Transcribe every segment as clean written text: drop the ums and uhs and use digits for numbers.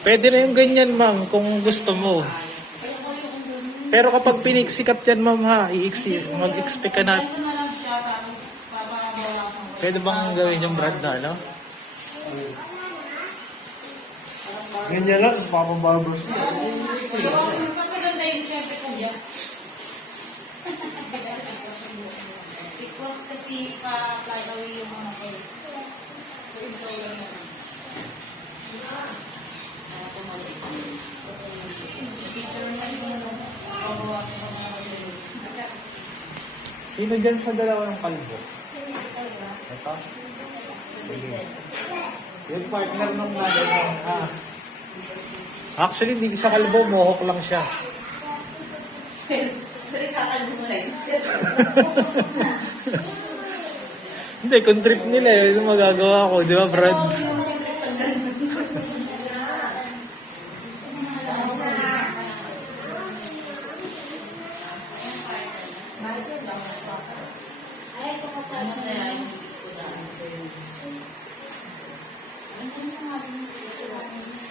Pwede na yung ganyan, ma'am, kung gusto mo. Pero kapag piniksikat yan, ma'am, ha, mag-expect ka na. Ito na lang siya, tapos papagawa ko. Pwede bang gawin yung brand na, no? Ganyan lang, tapos papabarbers na. Pero pag maganda yun, syempre kung yan. Because kasi pa-fly away yung mga ko. Sino dyan sa dalawang kalbo? Ito? Yung partner nung nanay mo. Ah. Actually, hindi sa kalbo, mohok lang siya. Hindi, kung trip nila, yun yung magagawa ko. Di ba, Brad?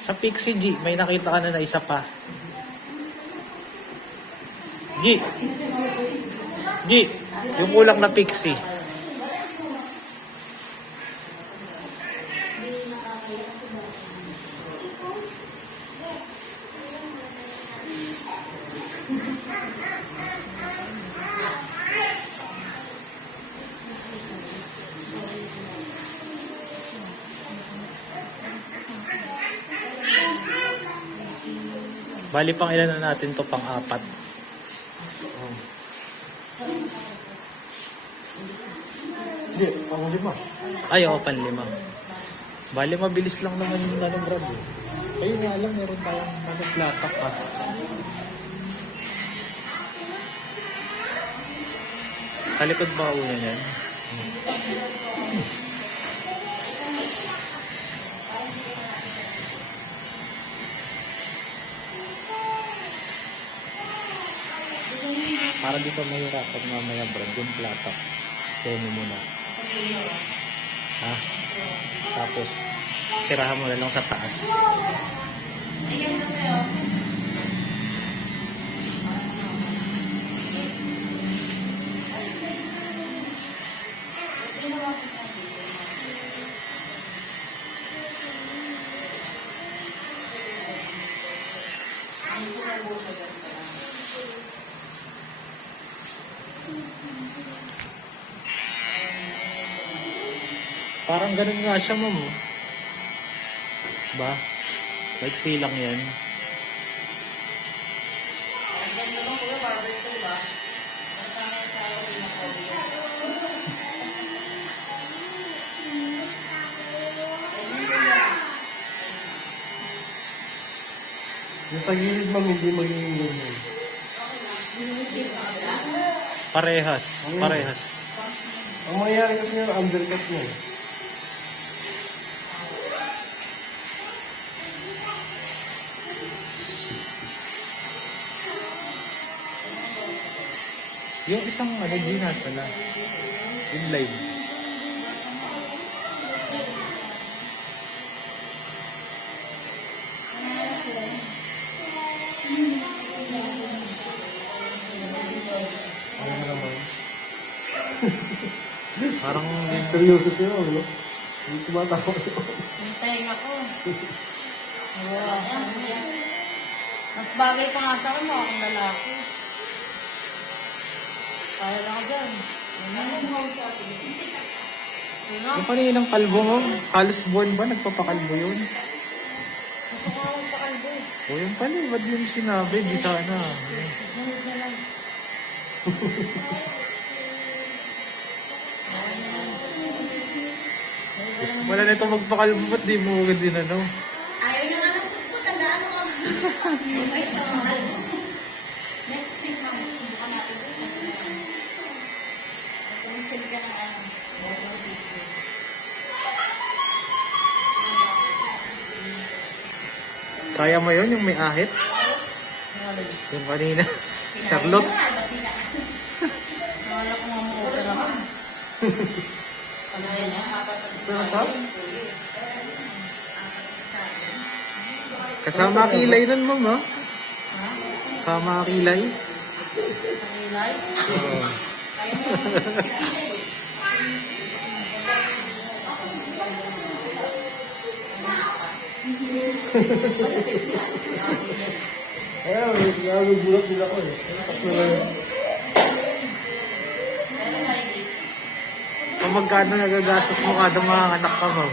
Sa Pixie G, may nakita ka na isa pa. G. G. Yung kulang na Pixie. Bali pang ilan na natin to, pang-apat. Hindi, pang lima. Ay, oo, panlima. Bali, mabilis lang naman yung anong Brad. Ayun nga lang, meron tayong nagplatak pa. Sa likod ba una yan? Para di pa mahirapan mamaya, Brad, yung platak. Semi muna. Ha? Tapos, tirahan mo na lang sa taas. Parang ganun nga siya, ma'am. Ba? Maiksi lang yan. Yung tagilid ma'am, hindi magiging ganyan. Parehas. Parehas. Ang mangyayari kasi yung undercut niya. Yung isang nasa na. In live. Ano naman? Parang Seryoso siya, ano? Hindi tumatawa siya. Hintayin ako. Wow, mas bagay pa nga sa akin, mga akong lalaki. Kaya lang ako dyan. yung paninang kalbo mo, halos buwan ba nagpapakalbo yun? Gusto ko akong pakalbo. O yung pala, ba't yung sinabi? Di sana. Sunod na lang. Wala na ito magpakalbo, ba't di mo agad din ano? Ayaw na nga ng pagkandaan mo. Next week na. Buka natin. Sumunod ka na ano. Kaya mo yun, yung may ahit? Yung kanina. Charlotte. Nakala ko nga mo opera ka. Ano yan? Pero, Kasama kilay nun, ma'am, ha? Kasama kilay. Kanilay. Oo. Kaya, may gulat din ako eh. Tatlo na yun. So, magkano nagagastos mo kada mga anak ka, ma'am?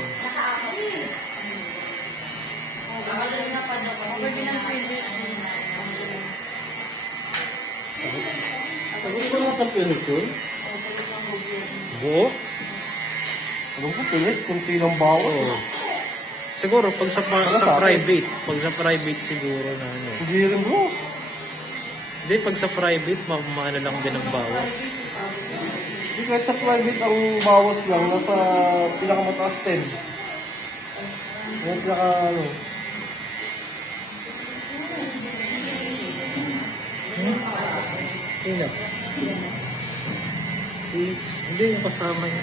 Gusto mo sa pilit yun? Buo? Alam ko pilit, kunti lang bawas. Siguro, pag sa Ano sa akin? private. Pag sa private siguro na ano. Hindi rin bro. Hindi, pag sa private, maano lang din ang bawas. Hindi kahit sa private ang bawas lang, nasa pinakamataas 10. Yung pinaka ano. Sino? Hindi, yung kasama niya.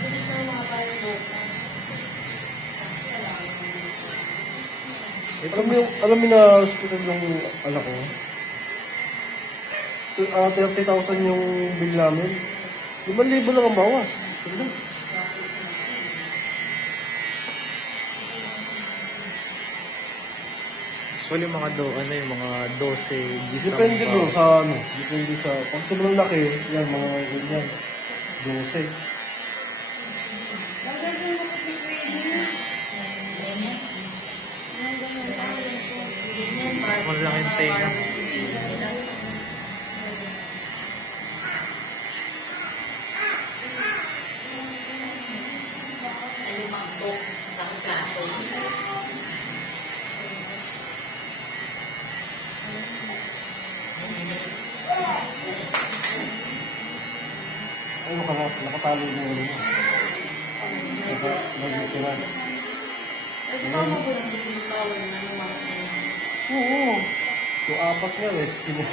Ito, Alam mo na hospital yung anak ko? 30,000 yung bill namin. 5,000 lang ang bawas. Sige. usually mga yung mga 12 Gs ang Depende bro bawas. sa ano. Depende sa, pag sobrang laki, yan mga ganyan. 12. Mas malaki yung tenga. Ano ka na, nakatalo mo ulo mo. Nag-tira. Oo. Yung apat nga, rest mo.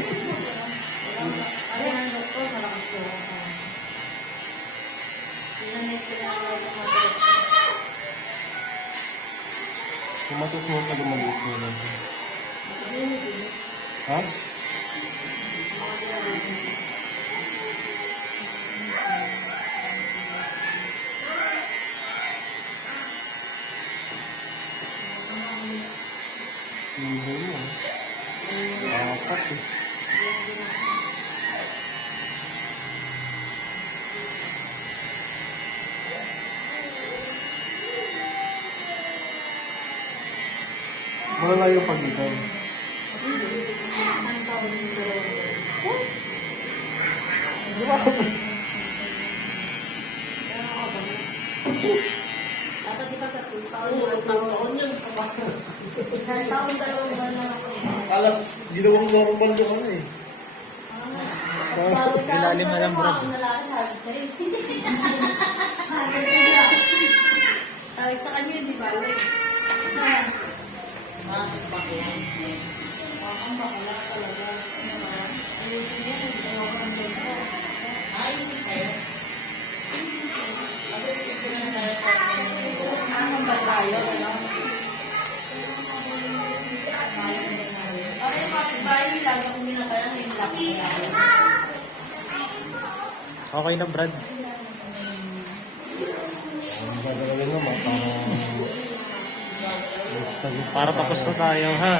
Kumatos mo pa lumaliit mo lang. Ha? Hindi mo. Apat eh. Wala yung pagitan. Di ba? Isang taon dalawang buwan na ako. Alam, ginawang normal yung ano eh. Ilalim na lang, bro. Tawag sa kanya, di ba? Ang bakla talaga. Ayusin niya, hindi ko ako. Ayusin kayo. Ang babayo, ano? Okay, kapitbahay nila, kung binakaya, ngayon lang. Okay na, Brad. Ang gagawin naman, Para tapos na tayo, ha?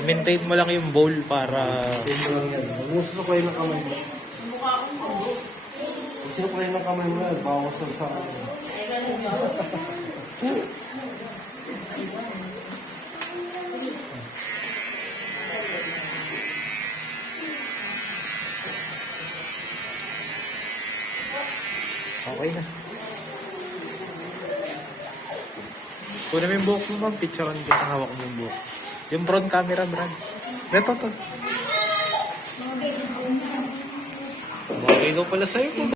I-maintain mo lang yung bowl para... Gusto ko yung kamay mo. Mukha akong kubo. Gusto ko yung kamay mo, bawas lang sa akin. Ay, ganun yun. Okay na. Kunin mo yung buhok mo, ma'am. Picturean kita, hawak mo yung buhok. Yung front camera, Brad. Ito, to. Bagay daw pala sa'yo.